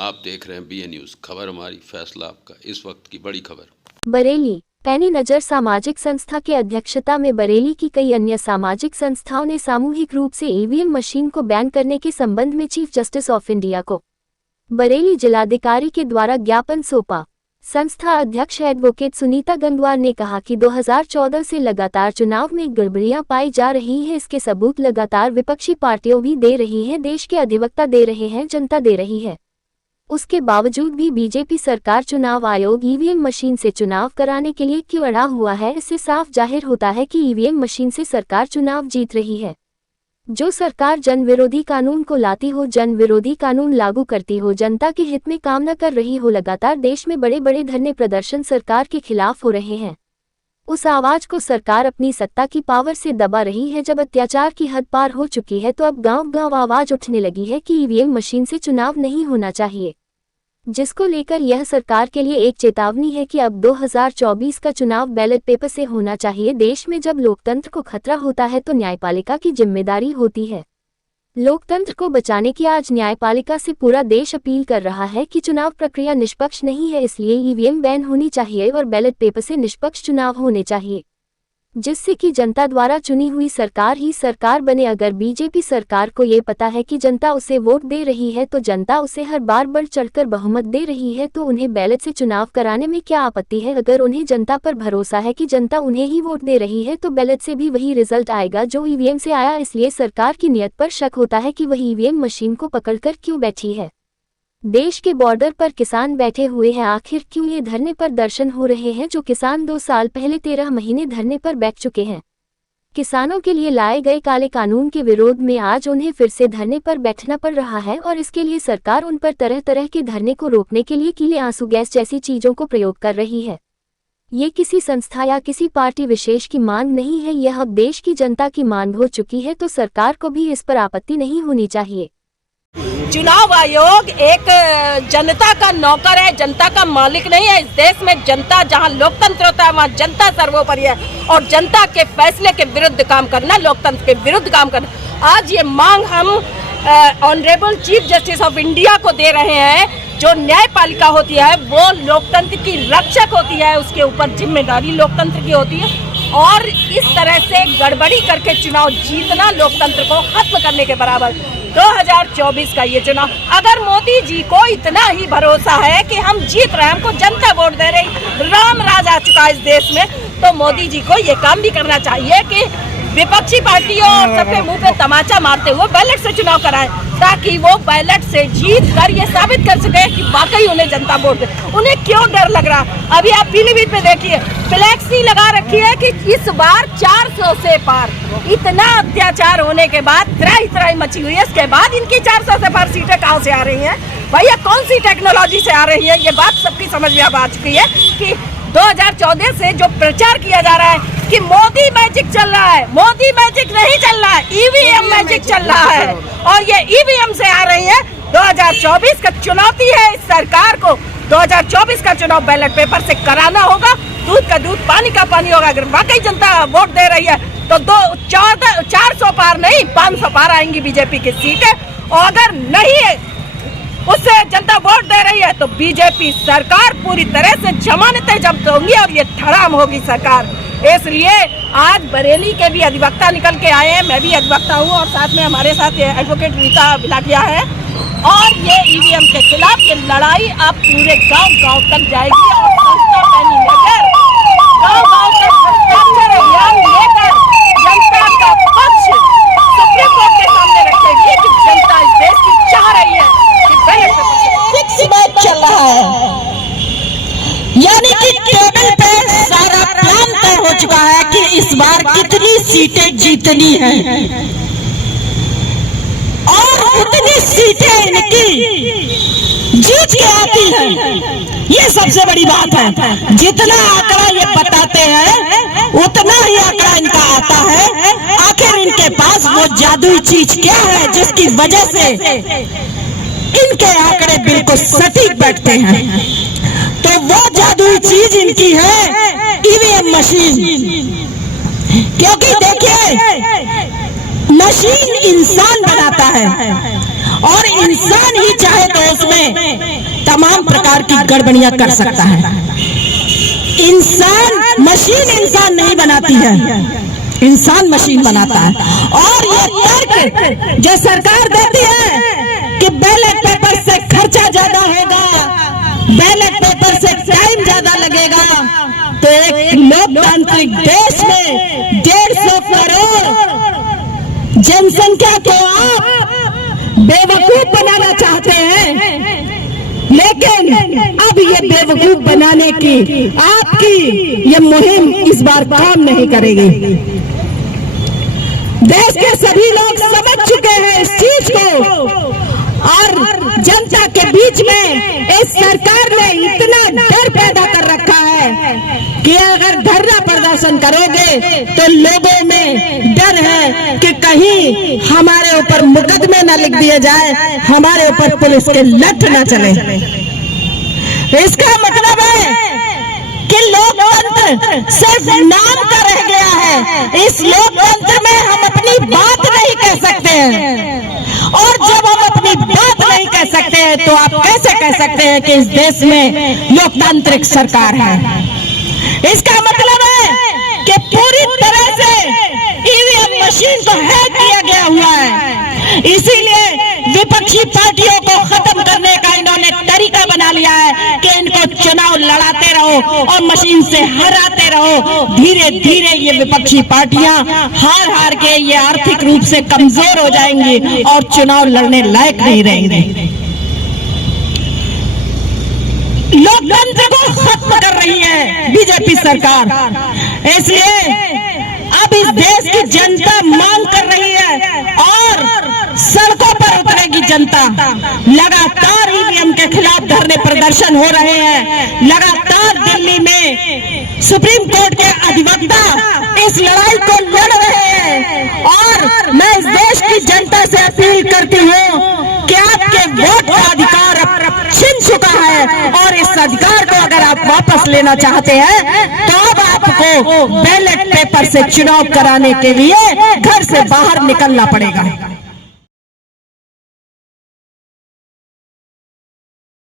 आप देख रहे हैं BA न्यूज़। खबर हमारी, फैसला आपका। इस वक्त की बड़ी खबर। बरेली पैनी नज़र सामाजिक संस्था के अध्यक्षता में बरेली की कई अन्य सामाजिक संस्थाओं ने सामूहिक रूप से ईवीएम मशीन को बैन करने के संबंध में चीफ जस्टिस ऑफ इंडिया को बरेली जिलाधिकारी के द्वारा ज्ञापन सौंपा। संस्था अध्यक्ष एडवोकेट सुनीता गंगवार ने कहा कि 2014 से लगातार चुनाव में गड़बड़ियां पाई जा रही हैं। इसके सबूत लगातार विपक्षी पार्टियां भी दे रही हैं, देश के अधिवक्ता दे रहे हैं, जनता दे रही है। उसके बावजूद भी बीजेपी सरकार चुनाव आयोग ईवीएम मशीन से चुनाव कराने के लिए क्यों अड़ा हुआ है। इससे साफ जाहिर होता है कि ईवीएम मशीन से सरकार चुनाव जीत रही है। जो सरकार जन विरोधी कानून को लाती हो, जन विरोधी कानून लागू करती हो, जनता के हित में काम न कर रही हो, लगातार देश में बड़े बड़े धरने प्रदर्शन सरकार के खिलाफ हो रहे हैं, उस आवाज को सरकार अपनी सत्ता की पावर से दबा रही है। जब अत्याचार की हद पार हो चुकी है तो अब गांव-गांव आवाज उठने लगी है कि ईवीएम मशीन से चुनाव नहीं होना चाहिए, जिसको लेकर यह सरकार के लिए एक चेतावनी है कि अब 2024 का चुनाव बैलेट पेपर से होना चाहिए। देश में जब लोकतंत्र को खतरा होता है तो न्यायपालिका की जिम्मेदारी होती है। लोकतंत्र को बचाने की आज न्यायपालिका से पूरा देश अपील कर रहा है कि चुनाव प्रक्रिया निष्पक्ष नहीं है, इसलिए ईवीएम बैन होनी चाहिए और बैलेट पेपर से निष्पक्ष चुनाव होने चाहिए, जिससे कि जनता द्वारा चुनी हुई सरकार ही सरकार बने। अगर बीजेपी सरकार को ये पता है कि जनता उसे वोट दे रही है, तो जनता उसे हर बार बढ़ चढ़कर बहुमत दे रही है, तो उन्हें बैलेट से चुनाव कराने में क्या आपत्ति है। अगर उन्हें जनता पर भरोसा है कि जनता उन्हें ही वोट दे रही है, तो बैलेट से भी वही रिजल्ट आएगा जो ईवीएम से आया। इसलिए सरकार की नीयत पर शक होता है कि वह ईवीएम मशीन को पकड़कर क्यों बैठी है। देश के बॉर्डर पर किसान बैठे हुए हैं, आखिर क्यों ये धरने पर दर्शन हो रहे हैं। जो किसान 2 साल पहले 13 महीने धरने पर बैठ चुके हैं, किसानों के लिए लाए गए काले कानून के विरोध में आज उन्हें फिर से धरने पर बैठना पड़ रहा है, और इसके लिए सरकार उन पर तरह तरह के धरने को रोकने के लिए कीले आंसू गैस जैसी चीजों को प्रयोग कर रही है। ये किसी संस्था या किसी पार्टी विशेष की मांग नहीं है, यह अब देश की जनता की मांग हो चुकी है, तो सरकार को भी इस पर आपत्ति नहीं होनी चाहिए। चुनाव आयोग एक जनता का नौकर है, जनता का मालिक नहीं है। इस देश में जनता, जहां लोकतंत्र होता है वहां जनता सर्वोपरि है, और जनता के फैसले के विरुद्ध काम करना, लोकतंत्र के विरुद्ध काम करना। आज ये मांग हम honourable chief justice of India को दे रहे हैं। जो न्यायपालिका होती है वो लोकतंत्र की रक्षक होती है, उसके ऊपर जिम्मेदारी लोकतंत्र की होती है, और इस तरह से गड़बड़ी करके चुनाव जीतना लोकतंत्र को खत्म करने के बराबर। 2024 का ये चुनाव, अगर मोदी जी को इतना ही भरोसा है कि हम जीत रहे हैं, हमको जनता वोट दे रही, राम राज आ चुका है इस देश में, तो मोदी जी को ये काम भी करना चाहिए कि विपक्षी पार्टियों और सबके मुंह पे तमाचा मारते हुए बैलेट से चुनाव कराएं, ताकि वो बैलेट से जीत कर ये साबित कर सके कि वाकई उन्हें जनता वोट दे। उन्हें क्यों डर लग रहा। अभी आप पीलीभीत में देखिए, फ्लैक्सी लगा रखी है कि इस बार 400 से पार। इतना अत्याचार होने के बाद त्राही मची हुई है, इसके बाद इनकी 400 से पार सीटें कहाँ से आ रही हैं भैया, कौन सी टेक्नोलॉजी से आ रही है। ये बात सबकी समझ में अब आ चुकी है कि 2014 से जो प्रचार किया जा रहा है कि मोदी मैजिक चल रहा है, मोदी मैजिक नहीं चल रहा है, ईवीएम मैजिक चल रहा है, और ये ईवीएम से आ रही है। 2024 का चुनौती है इस सरकार को। 2024 का चुनाव बैलेट पेपर से कराना होगा, दूध का दूध पानी का पानी होगा। अगर वाकई जनता वोट दे रही है तो 400 पार नहीं 500 पार आएंगी बीजेपी की सीटें, और अगर नहीं है उससे जनता वोट दे रही है तो बीजेपी सरकार पूरी तरह से जमानतें जब्त होंगी और ये धड़ाम होगी सरकार। इसलिए आज बरेली के भी अधिवक्ता निकल के आए हैं, मैं भी अधिवक्ता हूँ, और साथ में हमारे साथ एडवोकेट रीता बिलाटिया है, और ये ईवीएम के खिलाफ ये लड़ाई अब पूरे गांव-गांव तक जाएगी, और संस्था पैनी नगर गांव-गांव तक हस्ताक्षर अभियान लेकर जनता का पक्ष सुप्रीम कोर्ट के सामने रखेगी कि जनता इस देश की चाह रही है कि बैलेट फिक्स मैच चल रहा है, यानी कि टेबल पे सारा प्लान तय हो चुका है कि इस बार कितनी सीटें जीतनी है, और उतनी सीटें इनकी जीत के आती हैं। ये सबसे बड़ी बात है। जितना आंकड़ा ये बताते हैं उतना ही आंकड़ा इनका आता है। आखिर इनके पास वो जादुई चीज क्या है जिसकी वजह से इनके आंकड़े बिल्कुल सटीक बैठते हैं। तो वो जादुई चीज इनकी है ईवीएम मशीन। क्योंकि देखिए, मशीन इंसान बनाता है और इंसान ही चाहे तो उसमें तमाम प्रकार की गड़बड़ियां कर सकता है। इंसान मशीन इंसान नहीं बनाती है, इंसान मशीन बनाता है। और ये तर्क जो सरकार देती है कि बैलेट पेपर से खर्चा ज्यादा होगा, बैलेट पेपर से टाइम ज्यादा लगेगा, तो एक लोकतांत्रिक देश में 150 करोड़ जनसंख्या को आप बेवकूफ बनाना चाहते हैं, लेकिन अब ये बेवकूफ बनाने की आपकी ये मुहिम इस बार काम नहीं करेगी। देश के सभी लोग समझ चुके हैं इस चीज को, और जनता के बीच में इस सरकार ने इतना डर पैदा कर रखा है कि अगर धरना प्रदर्शन करोगे तो लोगों में डर है कि कहीं हमारे ऊपर मुकदमे न लिख दिए जाए, हमारे ऊपर पुलिस के लठ न चले। इसका मतलब है कि लोकतंत्र सिर्फ नाम का रह गया है। इस लोकतंत्र में हम अपनी बात नहीं कह सकते हैं, और जब हम अपनी बात नहीं कह सकते हैं तो आप कैसे कह सकते हैं कि इस देश में लोकतांत्रिक सरकार है। इसका मतलब है कि पूरी तरह से ईवीएम मशीन को हैक किया गया हुआ है। इसीलिए विपक्षी पार्टियों को खत्म करने का इन्होंने तरीका बना लिया है कि इनको चुनाव लड़ाते रहो और मशीन से हराते रहो। धीरे धीरे ये विपक्षी पार्टियां हार हार के ये आर्थिक रूप से कमजोर हो जाएंगी और चुनाव लड़ने लायक नहीं रहेंगे। लोकतंत्र को खत्म कर रही है बीजेपी सरकार, इसलिए अब इस देश की जनता मांग कर रही है और सड़कों पर उतरेगी जनता। लगातार ईवीएम के खिलाफ धरने प्रदर्शन हो रहे हैं, लगातार दिल्ली में सुप्रीम कोर्ट के अधिवक्ता इस लड़ाई को लड़ रहे हैं। और मैं इस देश की जनता से अपील करती हूँ कि आपके वोट का अधिकार अब छिन चुका है, और इस अधिकार को अगर आप वापस लेना चाहते हैं तो अब आपको बैलेट पेपर से चुनाव कराने के लिए घर से बाहर निकलना पड़ेगा।